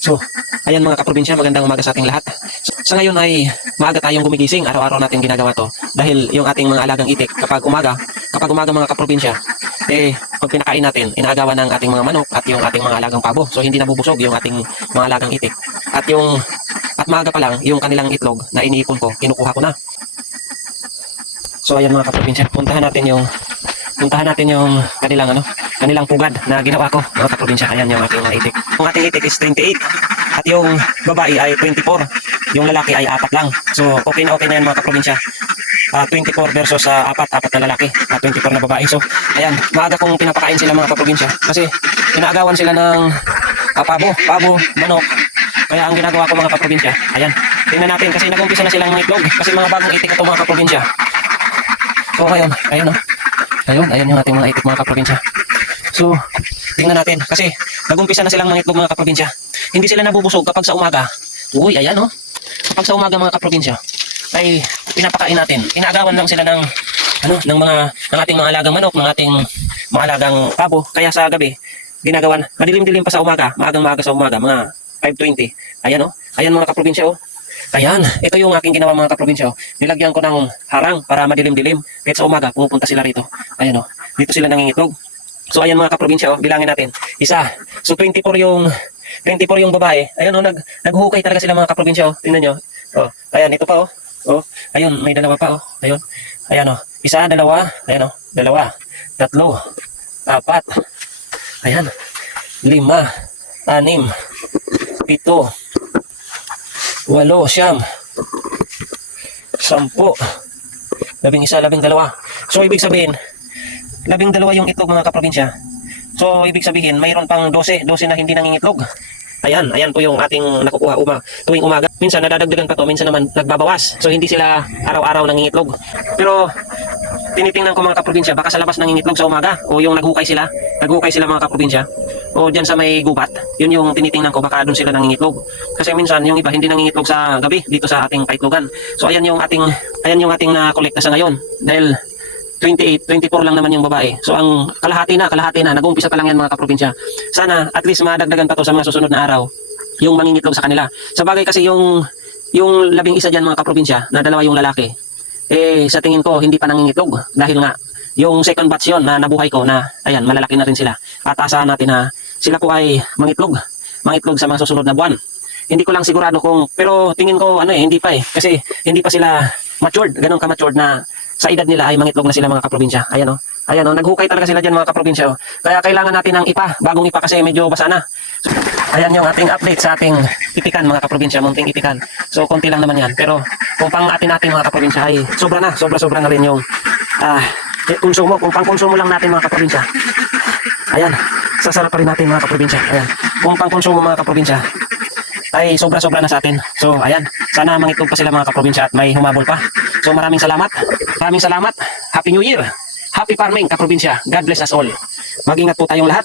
So, ayan mga kaprobinsya, magandang umaga sa ating lahat. So, sa ngayon ay maaga tayong gumigising, araw-araw natin ginagawa to. Dahil yung ating mga alagang itik, kapag umaga mga kaprobinsya, pag pinakain natin, inaagawan ng ating mga manok at yung ating mga alagang pabo. So, hindi nabubusog yung ating mga alagang itik. At maaga pa lang, yung kanilang itlog na iniipon ko, kinukuha ko na. So, ayan mga kaprobinsya, puntahan natin yung kanilang pugad na ginawa ko, mga kaprobinsya. Ayan yung ating mga itik. Yung ating itik is 28 at yung babae ay 24. Yung lalaki ay 4 lang. So okay na yan mga kaprobinsya. 24 versus 4 na lalaki at 24 na babae. So ayan, maaga kong pinapakain sila mga kaprobinsya kasi inaagawan sila ng pabo, manok. Kaya ang ginagawa ko mga kaprobinsya, ayan, tingnan natin kasi nag-umpisa na silang itlog kasi mga bagong itik ito mga kaprobinsya. So ngayon, ayun yung ating mga itik mga kaprobinsya. So, tingnan natin kasi nag-umpisa na silang mga itlog mga kaprobinsya. Hindi sila nabubusog kapag sa umaga. Uy, ayan oh. Kapag sa umaga mga kaprobinsya ay pinapakain natin. Inaagawan lang sila ng ating mga alagang manok, ng ating mga alagang pabo. Kaya sa gabi, ginagawan, madilim-dilim pa sa umaga, maagang-maaga sa umaga, mga 5:20. Ayan oh. Ayan mga kaprobinsya oh. Ayan, ito yung aking ginawa mga kaprobinsya. Nilagyan ko ng harang para madilim-dilim. Kahit sa umaga, pumupunta sila rito. Ayan o, dito sila nangingitlog. So ayan mga kaprobinsya, bilangin natin. Isa. So 24 yung babae. Ayan o, naghukay talaga sila mga kaprobinsya. Tingnan nyo. Oh, ayan, ito pa o. Oh, ayun, may dalawa pa o. Ayun. Ayan o. Isa, dalawa. Ayan o. Dalawa. Tatlo. Apat. Ayan. 5. 6. 7. 8, 9, 10, 11, 12. So ibig sabihin, 12 yung itlog mga kaprobinsya. So ibig sabihin, mayroon pang 12 na hindi nangingitlog. Ayan po yung ating nakukuha tuwing umaga. Minsan nadadagdagan pa to, minsan naman nagbabawas. So hindi sila araw-araw nangingitlog. Pero tinitingnan ko mga kaprobinsya, baka sa labas nangingitlog sa umaga o yung naghukay sila mga kaprobinsya. O dyan sa may gubat, yun yung tinitingnan ko, baka doon sila nangingitlog. Kasi minsan yung iba hindi nangingitlog sa gabi dito sa ating paitlogan. So ayan yung ating na-kolekta sa ngayon. Dahil 24 lang naman yung babae. So ang kalahati na, nag-uumpisa pa lang yan mga kaprobinsya. Sana at least madagdagan pa to sa mga susunod na araw yung mangingitlog sa kanila. Sa bagay kasi yung 11 dyan mga kaprobinsya, na 2 yung lalaki, sa tingin ko hindi pa nangingitlog dahil nga yung second batch yon na nabuhay ko na ayan, malalaki na rin sila. At asahan natin na sila po ay mangitlog sa mga susunod na buwan. Hindi ko lang sigurado pero tingin ko hindi pa kasi hindi pa sila matured, ganun ka-matured na sa edad nila ay mangitlog na sila mga kaprobinsya. Ayan o, naghukay talaga sila dyan mga kaprobinsya. Kaya kailangan natin ng bagong ipa kasi medyo basa na. So, ayan yung ating update sa ating itikan mga kaprobinsya, munting itikan. So konti lang naman yan, pero kung pang atin mga kaprobinsya ay sobra na rin yung konsumo, kung pang konsumo lang natin mga kaprobinsya. Ayan, sasarap pa rin natin mga kaprobinsya. Ayan, kung pang konsumo mga kaprobinsya ay sobra na sa atin. So ayan, sana mangitlog pa sila mga kaprobinsya at may humabol pa. So maraming salamat. Happy New Year. Happy farming kaprobinsya. God bless us all. Mag-ingat po tayong lahat.